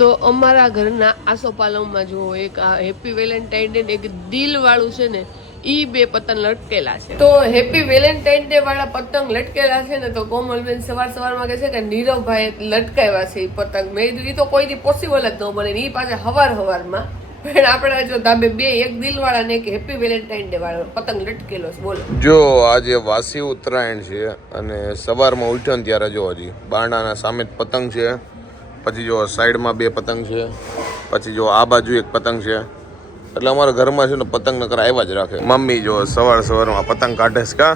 તો અમારા ઘરના આસોપાલવમાં જો એક આ હેપી વેલેન્ટાઇન ડે એક દિલ વાળું છે ને ઈ બે પતંગ લટકેલા છે. તો હેપી વેલેન્ટાઇન ડે વાળા પતંગ લટકેલા છે ને તો કોમલબેન સવારમાં કહે છે કે નીરવભાઈ લટકાવ્યા છે ઈ પતંગ. મેં કીધું ઈ તો કોઈથી પોસિબલ જ ન બને. ઈ પાસે હવારમાં પણ આપણે જો ધાબે બે એક દિલ વાળા ને એક હેપી વેલેન્ટાઇન ડે વાળો પતંગ લટકેલો છે. બોલો જો આજે વાસી ઉત્તરાયણ છે અને સવારમાં ઉઠ્યો ને ત્યારે જો હજી બારણાના સામે જ પતંગ છે, પછી જો સાઈડમાં બે પતંગ છે, પછી જો આ બાજુ એક પતંગ છે. એટલે અમારા ઘરમાં છે ને પતંગ નકર આવ્યા જ રાખે. મમ્મી જો સવારમાં પતંગ કાઢે છે કા,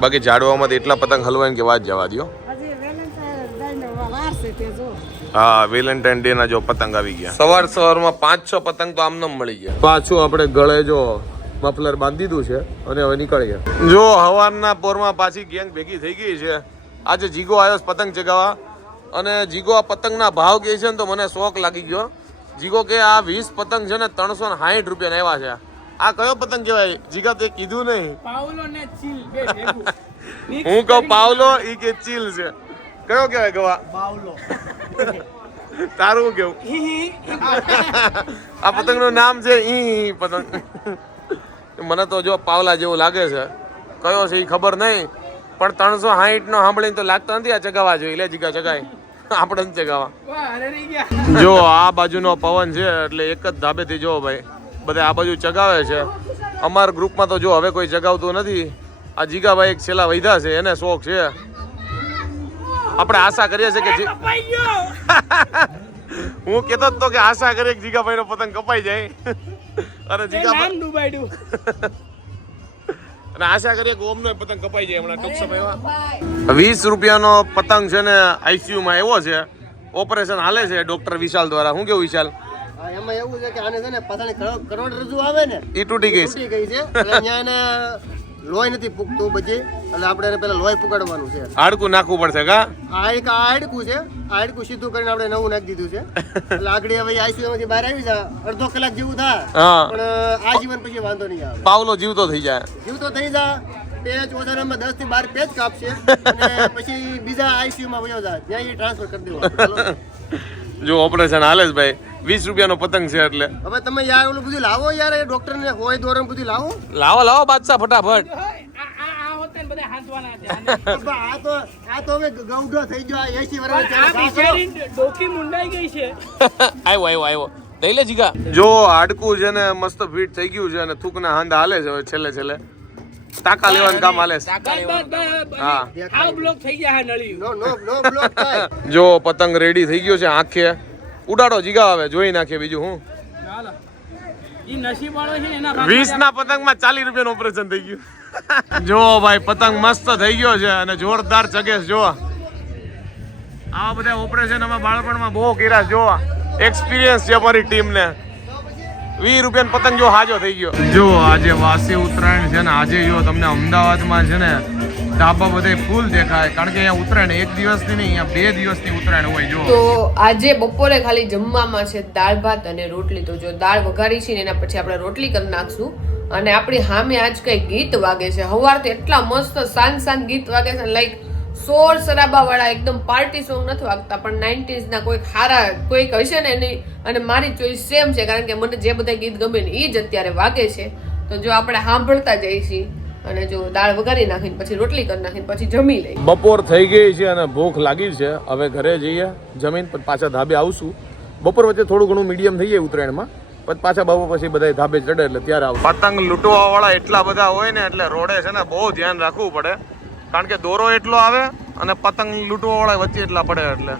બાકી ઝાડવામાંથી એટલા પતંગ હલવાય કે વાત જવા દો. હા, વેલેન્ટાઇન ડે ના જો પતંગ આવી ગયા. સવારમાં 5-6 પતંગ તો આમને મળી ગયા. પાછું આપણે ગળે જો મફલર બાંધી દીધું છે અને હવે નીકળી ગયા. જો હવારના પોરમાં પાછી ગેંગ ભેગી થઈ ગઈ છે. આજે જીગો આવ્યો પતંગ ચગાવવા અને જીગો આ પતંગના ભાવ કહે છે ને તો મને શોખ લાગી ગયો. જીગો કે આ 20 પતંગ છે ને 360 રૂપિયા આવ્યા છે. આ કયો પતંગ કહેવાય જીગા? તે કીધું નહીં. પાવલો ને ચીલ બે ભેગું. હું કહું પાવલો, ઈ કે ચીલ છે. કયો કહેવાય ગવા? પાવલો. તારું કેવું? આ પતંગ નું નામ છે ઈ પતંગ. મને તો જો પાવલા જેવું લાગે છે. કયો છે ઈ ખબર નહીં, પણ 360 નો સાંભળીને તો લાગતો નથી આ ચગાવવા જોઈએ. લે જીગા ચગાય, આપણે નથી ચગાવવા. જો આ બાજુનો પવન છે એટલે એક જ ધાબેથી જો ભાઈ બધા આ બાજુ ચગાવે છે. અમારા ગ્રુપમાં તો જો હવે કોઈ ચગાવતું નથી. આ જીગાભાઈ એક છેલ્લા વૈધા છે, એને શોખ છે. આપણે આશા કરીએ છીએ કે હું કેતો જ તો કે આશા કરીએ કે જીગાભાઈ નો પતંગ કપાઈ જાય અને જીગાભાઈ અને આશા કરીએ કે ઓમનો પતંગ કપાઈ જાય હમણાં ટૂંક સમયમાં. 20 રૂપિયાનો પતંગ છે ને આઈસીયુ માં આવ્યો છે. ઓપરેશન હાલે છે ડોક્ટર વિશાલ દ્વારા. શું કેવું વિશાલ? એમાં એવું છે કે આને છે ને પાછળની કરોડરજ્જુ આવે ને ઈ તૂટી ગઈ છે એટલે અહીંયા એને લોહી નથી પૂગતું પછી, એટલે આપણે એને પેલા લોહી પુગાડવાનું છે. હાડકું નાખવું પડશે કા? હાડકું છે, હાડકું સીધું કરીને આપણે નવું નાખી દીધું છે. એટલે આગળ હવે આઈસીયુ માંથી બહાર આવી જાય, અડધો કલાક જેવું થાય પણ આ જીવન પછી વાંધો નહીં આવે. પાવલો જીવતો થઈ જાય. થઈ જાય. પેચ ઓછામાં 10 થી 12 પેચ કાપશે અને પછી બીજા આઈસીયુ માં વયો જાય, ત્યાં એ ટ્રાન્સફર કરી દેવાનું. જો ઓપરેશન હાલે છે ભાઈ. 20 રૂપિયાનો પતંગ છે એટલે હવે તમે યાર ઓલું બધું લાવો યાર, ડોક્ટર ને હોય દોરણ બધું લાવો બાદશાહ ફટાફટ. આ તો હવે ગૌઢો થઈ ગયો. 80 વર્ષ ડોકી મુંડાઈ ગઈ છે. આવ્યો લઈ લે જીગા. જો હાડકું છે ને મસ્ત ફિટ થઈ ગયું છે અને થૂકના હાંધા હાલે છે. હવે છેલ્લે ટાકા લેવાનું કામ હાલે છે. હા, આ બ્લોક થઈ ગયા હે નળી. નો બ્લોક થાય. જો પતંગ રેડી થઈ ગયો છે. આંખે ઉડાડો જીગા. હવે જોઈ નાખે બીજું હું. ઈ નસીબ વાળો છે એના 20 ના પતંગમાં 40 રૂપિયાનું ઓપરેશન થઈ ગયું. જો ભાઈ પતંગ મસ્ત થઈ ગયો છે અને જોરદાર ચગે છે. જો આવા બધા ઓપરેશન અમે બાળપણમાં બહુ કર્યા. જો એક્સપિરિયન્સ છે અમારી ટીમને. 20 રૂપિયાનો પતંગ જો હાજો થઈ ગયો. જો આજે વાસી ઉત્તરાયણ છે ને આજે જો તમને અમદાવાદમાં છે ને ધાબા બધે ફૂલ દેખાય, કારણ કે અહીંયા ઉત્તરાયણ એક દિવસની નહીં, અહીંયા 2 દિવસની ઉત્તરાયણ હોય. જો તો આજે બપોરે ખાલી જમવામાં છે દાળ ભાત અને રોટલી. તો જો દાળ વઘારી છે ને એના પછી આપણે રોટલી કરી નાખશું. અને આપણી સામે આજ કઈ ગીત વાગે છે. સવારથી એટલા મસ્ત શાંત ગીત વાગે છે, લાઈક શોર શરાબા વાળા એકદમ પાર્ટી સોંગ નથી વાગતા, પણ 90s ના કોઈ ખારા કોઈક હશે ને એની. અને મારી ચોઈસ સેમ છે, કારણ કે મને જે બધા ગીત ગમે ને એ જ અત્યારે વાગે છે. તો જો આપણે સાંભળતા જઈએ છીએ અને જો દાળ વઘારી નાખીને પછી રોટલી કરી નાખીને પછી જમી લઈએ. બપોર થઈ ગઈ છે અને ભૂખ લાગી છે. હવે ઘરે જઈએ જમીન પાછા ધાબે આવશું. બપોર વચ્ચે થોડું ઘણું મીડિયમ થઈ જાય ઉત્તરાયણમાં, પછી પાછા બાબુ પછી બધા ધાબે ચડે એટલે ત્યારે આવું. પતંગ લૂંટવા વાળા એટલા બધા હોય ને એટલે રોડે છે ને બહુ ધ્યાન રાખવું પડે, કારણ કે દોરો એટલો આવે અને પતંગ લૂંટવા વાળા વચ્ચે એટલા પડે એટલે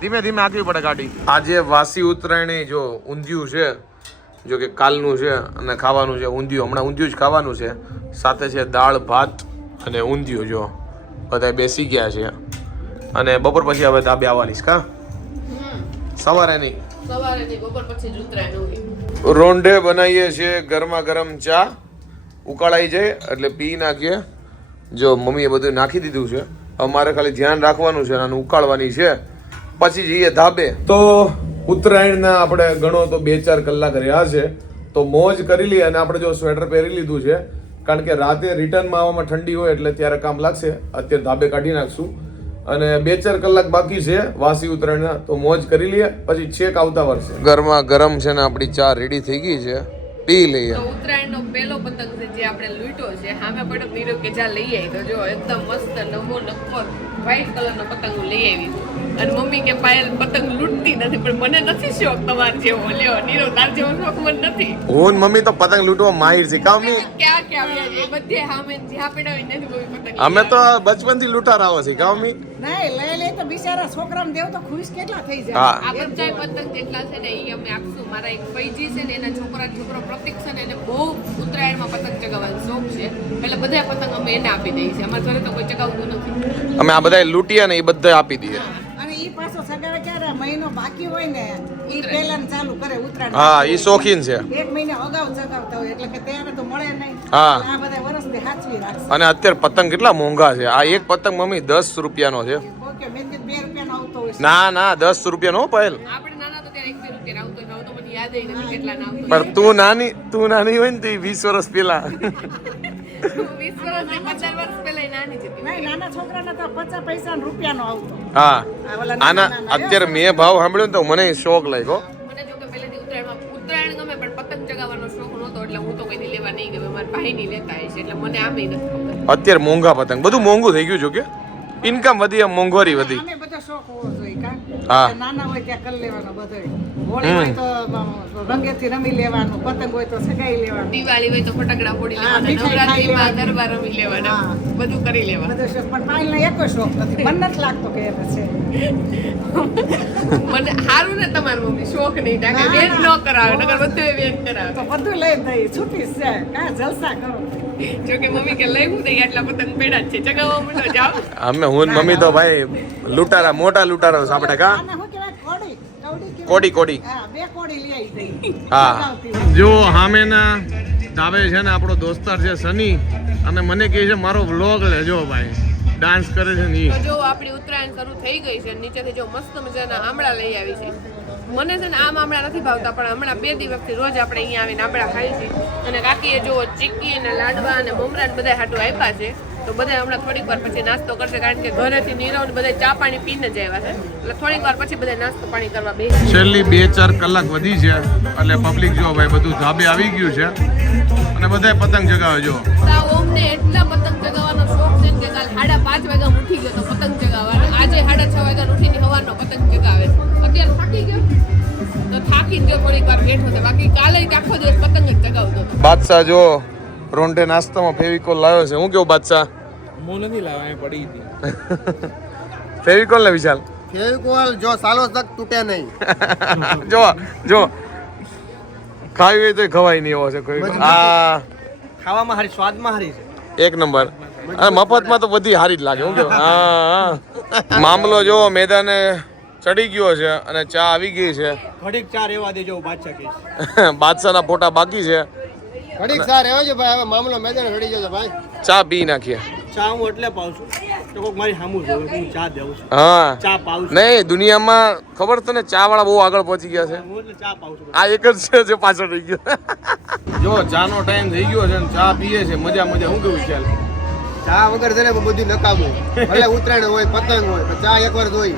ધીમે આંકવી પડે ગાડી. આજે વાસી ઉત્તરાયણ જો ઊંધિયું છે, જો કે કાલનું છે અને ખાવાનું છે ઊંધિયું. હમણાં ઊંધિયું જ ખાવાનું છે. સાથે છે દાળ ભાત અને ઊંધિયું. જો બધા બેસી ગયા છે અને બપોર પછી હવે ધાબે આવવાની કા? સવારે નહીં, બપોર પછી જ ઉત્તરાયણ હોય. રોંઢે બનાવીએ છીએ ગરમા ગરમ ચા. ઉકાળાઈ જાય એટલે પી નાખીએ. જો મમ્મીએ બધું નાખી દીધું છે. હવે મારે ખાલી ધ્યાન રાખવાનું છે અને ઉકાળવાની છે, પછી જઈએ ધાબે. તો ઉત્તરાયણના આપણે ગણો તો 2-4 કલાક રહ્યા છે, તો મોજ કરી લઈએ. અને આપણે જો સ્વેટર પહેરી લીધું છે, કારણ કે રાતે રિટર્નમાં આવવામાં ઠંડી હોય એટલે ત્યારે કામ લાગશે. અત્યારે ધાબે કાઢી નાખશું અને 2-4 કલાક બાકી છે વાસી ઉત્તરાયણના, તો મોજ કરી લઈએ પછી છેક આવતા વર્ષે. ગરમા ગરમ છે ને આપણી ચા રેડી થઈ ગઈ છે, પી લઈએ. તો ઉત્તરાયણનો પહેલો પતંગ છે જે આપણે લૂંટ્યો છે. સામે પડ્યો નીરવ કે જા લઈ આવી. તો જો એકદમ મસ્ત નવો નક્કર વ્હાઈટ કલરનો પતંગ હું લઈ આવી છું. અને મમ્મી કે પાયલ પતંગ લૂંટતી નથી, પણ મને નથી શોખ તમારે જેવો. લ્યો નીરવ, તાર જેવો શોખ મને નથી. હું ને મમ્મી તો પતંગ લૂંટવા માહિર છે. કામ ક્યાં ક્યાં આવ્યા છે બધે સામે જ્યાં પડાવી નથી મમ્મી પતંગ. અમે તો બચપનથી લૂંટારાઓ છે. કામ નહીં લઈ તો બિચારા છોકરાને દેવ તો ખુશ કેટલા થઈ જાય. હા. આ બધા પતંગ જેટલા છે ને એ અમે આપશું. મારા એક ફઈજી છે ને એના છોકરો પ્રતિક છે ને એને બહુ ઉત્તરાયણમાં પતંગ ચગાવવાનો શોખ છે. એટલે બધા પતંગ અમે એને આપી દઈએ છીએ. અમારા ઘરે તો કોઈ ચગાવતું નથી. અમે આ બધા લૂંટીએ ને એ બધા આપી દઈએ. અને ઈ પાછો સગાવે ક્યારે મહિનો બાકી હોય ને ઈ પહેલા ચાલુ કરે ઉત્તરાયણ. હા, એ શોખીન છે. 1 મહિના અગાઉ ચગાવતા હોય એટલે કે ત્યારે તો મળે નહીં. હા. આ બધા વર્ષથી હાચવી રાખશે. અને અત્યારે પતંગ કેટલા મોંઘા છે. આ એક પતંગ મમ્મી 10 રૂપિયાનો છે. ઓકે મેં કીધું 2 રૂપિયાનો આવતો હોય છે. ના 10 રૂપિયાનો હો પહેલ. આપણે નાના તો ત્યારે 1-2 રૂપિયા આવતો હતો. હવે તો મને યાદ નથી કેટલા ના આવતો. પણ તું નાની હોય ને તો 20 વર્ષ પહેલા 20 વર્ષ ને 50 વર્ષ પહેલા નાની હતી. નહીં નાના છોકરાને તો 50 પૈસા રૂપિયાનો આવતો. હા. આ ઓલા આના નાના અત્યારે મેં ભાવ સાંભળ્યો ને તો મને શોખ લાગ્યો. મને જો કે પહેલેથી ઉત્તરાયણ ગમે, પણ પતંગ ચગાવવાનો શોખ નહોતો એટલે હું તો કોઈની લેવા નહીં ગમે. મારા ભાઈની લેતા હશે એટલે મને આમે નથી ખબર. અત્યારે મોંઘા પતંગ બધું મોંઘું થઈ ગયું છે કે ઇન્કમ વધી એમ મોંઘવારી વધી. આને બધો શોખ હોવો જોઈએ કા. હા. નાના હોય ત્યાં કરી લેવાનો બધોય. હોળી હોય તો રંગેથી રમી લેવાનું, પતંગ હોય તો સગાઈ લેવાનું. દિવાળી હોય તો ફટાકડા ફોડી હા, લેવાના, મીઠાઈ ખાઈ નવરાત્રીમાં લેવાની. ગરબા રમી લેવાના, હા. બધું કરી લેવાનું. બધો શોખ પણ પાયલને એકો શોખ નથી. મને નથી લાગતો કે એને છે. મને હારું ને તમારી મમ્મી શોખ નહીં ટાકે ના, વેટ ન ના. કરાવે, નકર બધું વેટ કરાવે. તો બધું લઈ દઈ છૂટી છે કા જલસા કરો. જો કે મમ્મી કે લઈ હું દઈ આટલા પતંગ પેડા જ છે, ચગાવવા માંડો જાઓ. અમે હું ને મમ્મી તો ભાઈ લૂંટારા મોટા લૂંટારા છે આપણે કા. આને શું કહેવાય કોડી કહેવાય? કોડી. હા 2 કોડી લઈ આવી દઈ. હા. લગાવતી હોય. જો સામેના ધાબે છે ને આપણો દોસ્તાર છે સની, અને મને કહે છે મારો વ્લોગ લેજો ભાઈ, ડાન્સ કરે છે ને તો જો આપણી ઉત્તરાયણ શરૂ થઈ ગઈ છે. નીચેથી જો મસ્ત મજાના આમળા લઈ આવી છે. મને છે ને આમ આમળા નથી ભાવતા, પણ હમણાં 2 દિવસથી રોજ આપણે અહીંયા આવીને આમળા ખાઈ છે. અને કાકીએ જો ચીક્કી અને લાડવા અને મમરા ને બધા હાટું આપ્યા છે. તો બધા હમણાં થોડીક વાર પછી નાસ્તો કરશે, કારણ કે ઘરેથી નીરવ ને બધા ચા પાણી પીને જ આવ્યા છે. એટલે થોડીક વાર પછી બધા નાસ્તો પાણી કરવા બેસી. છેલ્લી 2-4 કલાક વધી છે એટલે પબ્લિક જો ભાઈ બધું ધાબે આવી ગયું છે અને બધા પતંગ ચગાવે જો. ઓમને એટલા પતંગ ચગાવવાનો શોખ છે કે કાલ 5:30 વાગ્યા ઉઠી ગયો તો પતંગ ચગાવવાનો. આજે 6:30 વાગ્યા ઉઠીને સવારનો પતંગ ચગાવે છે. અત્યારે થાકી ગયો તો થાકી ગયો, થોડીક વાર બેઠો છે. બાકી કાલે આખો દિવસ પતંગ જ ચગાવતો હતો. બાદશાહ જો રોંઢે નાસ્તામાં ફેવિકોલ લાવ્યો છે. હું કેવું બાદશાહ? હું નથી લાવવા, એ પડી હતી. ફેવિકોલ ને વિશાલ ફેવિકોલ જો સાલો તક તૂટે નહીં. જો ખાવી હોય તો ખવાય નહીં એવો છે કોઈ. આ ખાવામાં હારી, સ્વાદમાં હારી છે. એક નંબર. અને મફતમાં તો બધી હારી જ લાગે. હું કેવું? હા. મામલો જો મેદાને ચડી ગયો છે અને ચા આવી ગઈ છે. ઘડીક ચા રહેવા દેજો, બાદશાહ કહીશ. બાદશાહના ફોટા બાકી છે. ઘડીક સાર રહ્યો છે ભાઈ, હવે મામલો મેદાન રડી જશે ભાઈ. ચા પી નાખીએ. ચા હું એટલે પાઉં છું તો કોઈક મારી સામું જોવે, હું ચા દેઉં છું. હા. ચા પાઉં છું. નહીં, દુનિયામાં ખબર તને ચા વાળા બહુ આગળ પહોંચી ગયા છે. હું એટલે ચા પાઉં છું. આ એક જ છે જે પાછળ રહી ગયો. જો ચાનો ટાઈમ થઈ ગયો છે ને ચા પીએ છે, મજા. હું કેવું ચાલ? ચા વગર છે ને બધું નકામું. ભલે ઉત્તરાયણ હોય, પતંગ હોય, પણ ચા એકવાર જોઈ.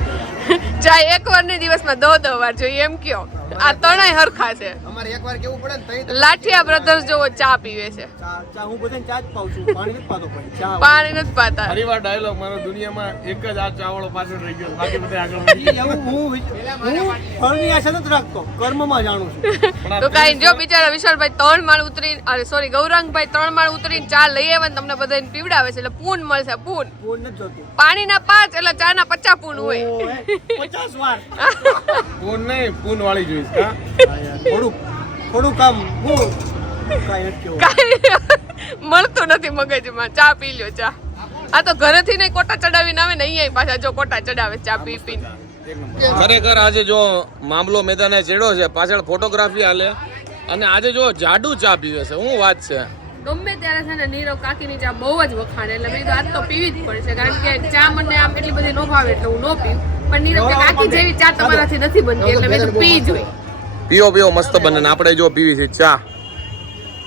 ચા એકવાર ને દિવસમાં 2 વાર જોઈએ એમ કયો. આ ત્રણેય હરખા છે. અમારે એકવાર કેવું પડે ને તઈ લાઠિયા બ્રધર્સ જેવો ચા પીવે છે. ચા હું બધાને ચા જ પાઉં છું, પાણી નથી પાતો કોઈ. ચા પાણી નથી પાતા. ફરીવાર ડાયલોગ મારો, દુનિયામાં એક જ આ ચા વાળો પાછળ રહી ગયો, બાકી બધા આગળ. એવું હું ફળની આશા નથી રાખતો, કર્મમાં જાણું છું. તો કાંઈ જો બિચારા વિશાલભાઈ 3 માળ ઉતરીને, અરે સોરી ગૌરાંગભાઈ 3 માળ ઉતરીને ચા લઈ આવે ને તમને બધાને પીવડાવે છે. એટલે પૂન મળશે, પૂન. ફોન નથી જોતું. પાણીના 5 એટલે ચાના 50 પૂન હોય. ઓય, 50 વાર. પૂન નહીં, પૂન વાળી જોઈશ કા. થોડું કામ હું કાંઈ નથી કેવું. કાંઈ મળતું નથી મગજમાં. ચા પી લ્યો ચા. આ તો ઘરેથી નહીં કોટા ચડાવીને આવે ને અહીંયા પાછા જો કોટા ચડાવે ચા પી પીને. ખરેખર આજે જો મામલો મેદાને ચડ્યો છે, પાછળ ફોટોગ્રાફી હાલે, અને આજે જો જાડુ ચા પીવે છે. શું વાત છે? ગમે ત્યારે છે ને નીરવ કાકીની ચા બહુ જ વખાણે. એટલે મેં કીધું આજ તો પીવી જ પડશે, કારણ કે ચા મને આમ એટલી બધી ન ભાવે એટલે હું ન પીવું. પણ નીરવ કે કાકી જેવી ચા તમારાથી નથી બનતી, એટલે મેં તો પી જોઈ. પીઓ મસ્ત બને ને આપણે જો પીવી છે ચા,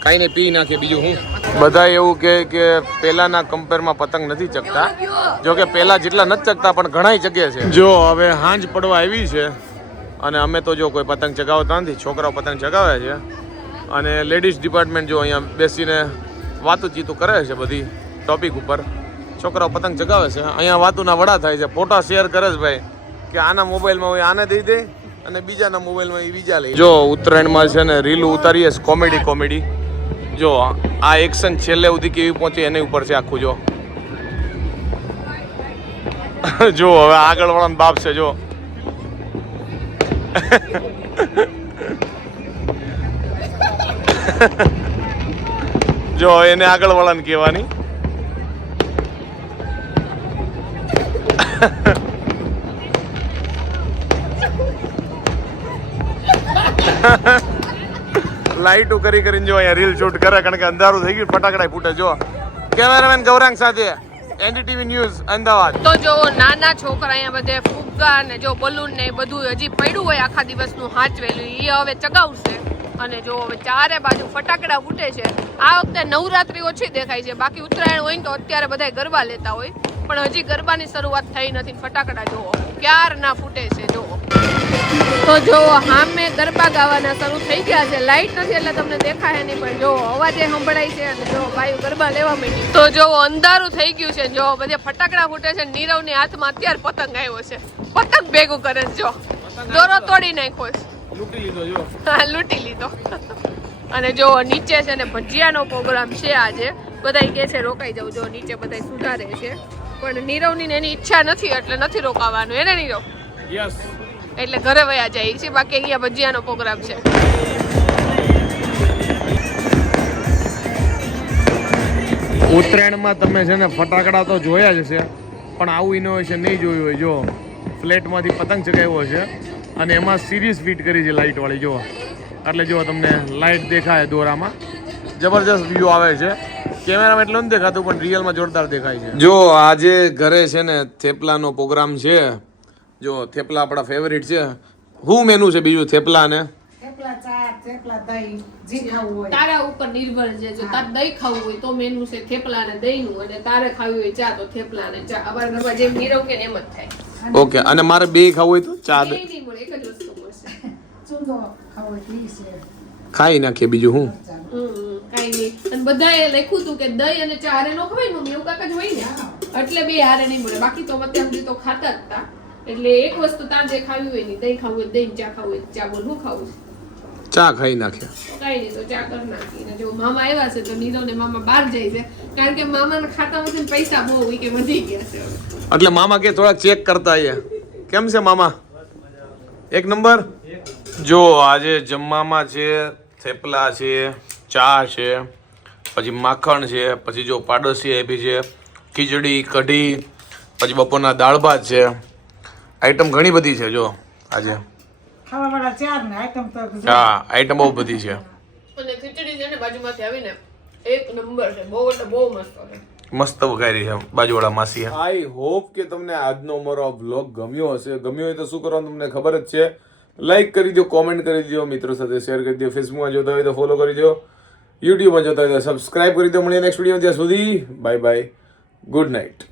કાંઈ નહીં પી નાખીએ. બીજું હું બધા એવું કહે કે પહેલાના કમ્પેરમાં પતંગ નથી ચગતા, જો કે પહેલા જેટલા નથી ચગતા પણ ઘણા જગ્યા છે. જો હવે હાંજ પડવા આવી છે અને અમે તો જો કોઈ પતંગ ચગાવતા નથી, છોકરાઓ પતંગ ચગાવે છે અને લેડીઝ ડિપાર્ટમેન્ટ જો અહીંયા બેસીને વાતું કરે છે બધી ટોપિક ઉપર. છોકરાઓ પતંગ ચગાવે છે, અહીંયા વાતુના વડા થાય છે, ફોટા શેર કરે છે ભાઈ કે આના મોબાઈલમાં હોય આને દઈ દે અને બીજાના મોબાઈલમાં એ બીજા લઈ. જો ઉત્તરાયણમાં છે ને રીલ ઉતારીએ કોમેડી. જો આ એક્શન છેલ્લે સુધી કેવી પહોંચે એની ઉપર છે આખું. જો હવે આગળ વાળાનો બાપ છે જો. જો એને આગળ વાળાને કહેવાની. લાઈટો કરીને જો અહીંયા રીલ શૂટ કરે કારણ કે અંધારું થઈ ગયું, ફટાકડા ફૂટે. જો કેમેરામેન ગૌરાંગ સાથે એનડીટીવી ન્યૂઝ અમદાવાદ. તો જો નાના છોકરા અહીંયા બધે ફુગ્ગા ને જો બલૂન ને બધું હજી પડ્યું હોય આખા દિવસનું હાચવેલું એ હવે ચગાવશે. અને જો હવે ચારે બાજુ ફટાકડા ફૂટે છે. આ વખતે નવરાત્રી ઓછી દેખાય છે, બાકી ઉત્તરાયણ હોય ને તો અત્યારે બધા ગરબા લેતા હોય, પણ હજી ગરબાની શરૂઆત થઈ નથી. ફટાકડા જોવો ક્યાર ના ફૂટે છે. જોવો તો જો હામે ગરબા ગાવાના શરૂ થઈ ગયા છે. લાઈટ નથી એટલે તમને દેખાય નહીં, પણ જો અવાજે સંભળાય છે અને જો ભાઈ ગરબા લેવા માંડી. તો જો અંધારું થઈ ગયું છે, જો બધે ફટાકડા ફૂટે છે. નીરવની હાથમાં અત્યારે પતંગ આવ્યો છે, પતંગ ભેગું કરે છે. જો દોરો તોડી નાખ્યો છે, લૂંટી લીધો. અને જો નીચે છે ને ભજીયાનો પ્રોગ્રામ છે આજે. બધા કહે છે રોકાઈ જાવ. જો નીચે બધા સુધારે છે, પણ નીરવની એની ઈચ્છા નથી એટલે નથી રોકાવાનું. એને નીરવ યસ એટલે ઘરે વયા જાય છે, બાકી અહીંયા ભજીયાનો પ્રોગ્રામ છે. ઉત્તરાયણમાં તમે છે ને ફટાકડા તો જોયા જ છે, પણ આવું ઇનોવેશન નહીં જોયું હોય. જો ફ્લેટમાંથી પતંગ ચગાવ્યો છે અને એમાં સિરીઝ ફિટ કરી છે લાઇટ વાળી. જો એટલે જો તમને લાઇટ દેખાય દોરામાં, જબરજસ્ત વ્યૂ આવે છે. કેમેરામાં એટલું નથી દેખાતું પણ રિયલમાં જોરદાર દેખાય છે. જો આજે ઘરે છે ને થેપલાનો પ્રોગ્રામ છે. જો થેપલા આપણા ફેવરિટ છે. શું મેનુ છે બીજું થેપલા ને થેપલા ચાટ, થેપલા દહીં, જી ખાવું હોય. તારા ઉપર નિર્ભર છે. જો તારે દહીં ખાવું હોય તો મેનુ છે થેપલા ને દહીંનું, અને તારે ખાવી હોય ચા તો થેપલા ને ચા. અમારા ઘરમાં જેમ નીરવ કે એમ જ થાય. ઓકે. અને મારે બે ખાવું હોય તો ચા નહીં મળે, એક જ વસ્તુ મળશે. ચૂંદો ખાવો હોય તો ઈ છે. ખાઈ નાખીએ બીજું હું. કઈ નહીં. અને બધાએ લખ્યું હતું કે દહીં અને ચા હારે નો ખવાય ને, એવું કાંક જ હોય ને, એટલે બે હારે નહીં મળે. બાકી તો અત્યાર સુધી તો ખાતા જ હતા. એટલે એક વસ્તુ તાર જે ખાવી હોય ને, દહીં ખાવું હોય દહીં, ચા ખાવું હોય ચા. બોલ હું ખાવું છે? ચા ખાઈ નાખ્યા. કઈ નહીં તો ચા કરી નાખી. ને જો મામા આવ્યા છે તો નીરવ ને મામા બહાર જાય છે, કારણ કે મામાના ખાતામાંથી પૈસા બહુ હોય કે વધી ગયા છે હવે. એટલે મામા કે થોડા ચેક કરતા આયા. કેમ છે મામા? એક નંબર. જો આજે જમવામાં છે થેપલા છે, ચા છે, પછી માખણ છે, પછી જો પાડોશી આપી છે ખીચડી કઢી, પછી બપોરના દાળ ભાત છે. આઈટમ ઘણી બધી છે જો આજે. ખાવાવાળા ચાર ને આઈટમ તો હા આઈટમ બહુ બધી છે. અને ખીચડી છે ને બાજુમાંથી આવીને એક નંબર છે, બહુ એટલે બહુ મસ્ત છે. મસ્ત વઘારી છે બાજુવાળા માસી. આઈ હોપ કે તમને આજનો અમારો બ્લોગ ગમ્યો હશે. ગમ્યો હોય તો શું કરવાનું તમને ખબર જ છે. લાઈક કરી દો, કોમેન્ટ કરી દો, મિત્રો સાથે શેર કરી દો, ફેસબુકમાં જોતા હોય તો ફોલો કરી દો, યુટ્યુબમાં જોતા હોય તો સબસ્ક્રાઇબ કરી દો. મળીએ નેક્સ્ટ વિડીયો. ત્યાં સુધી બાય બાય, ગુડ નાઇટ.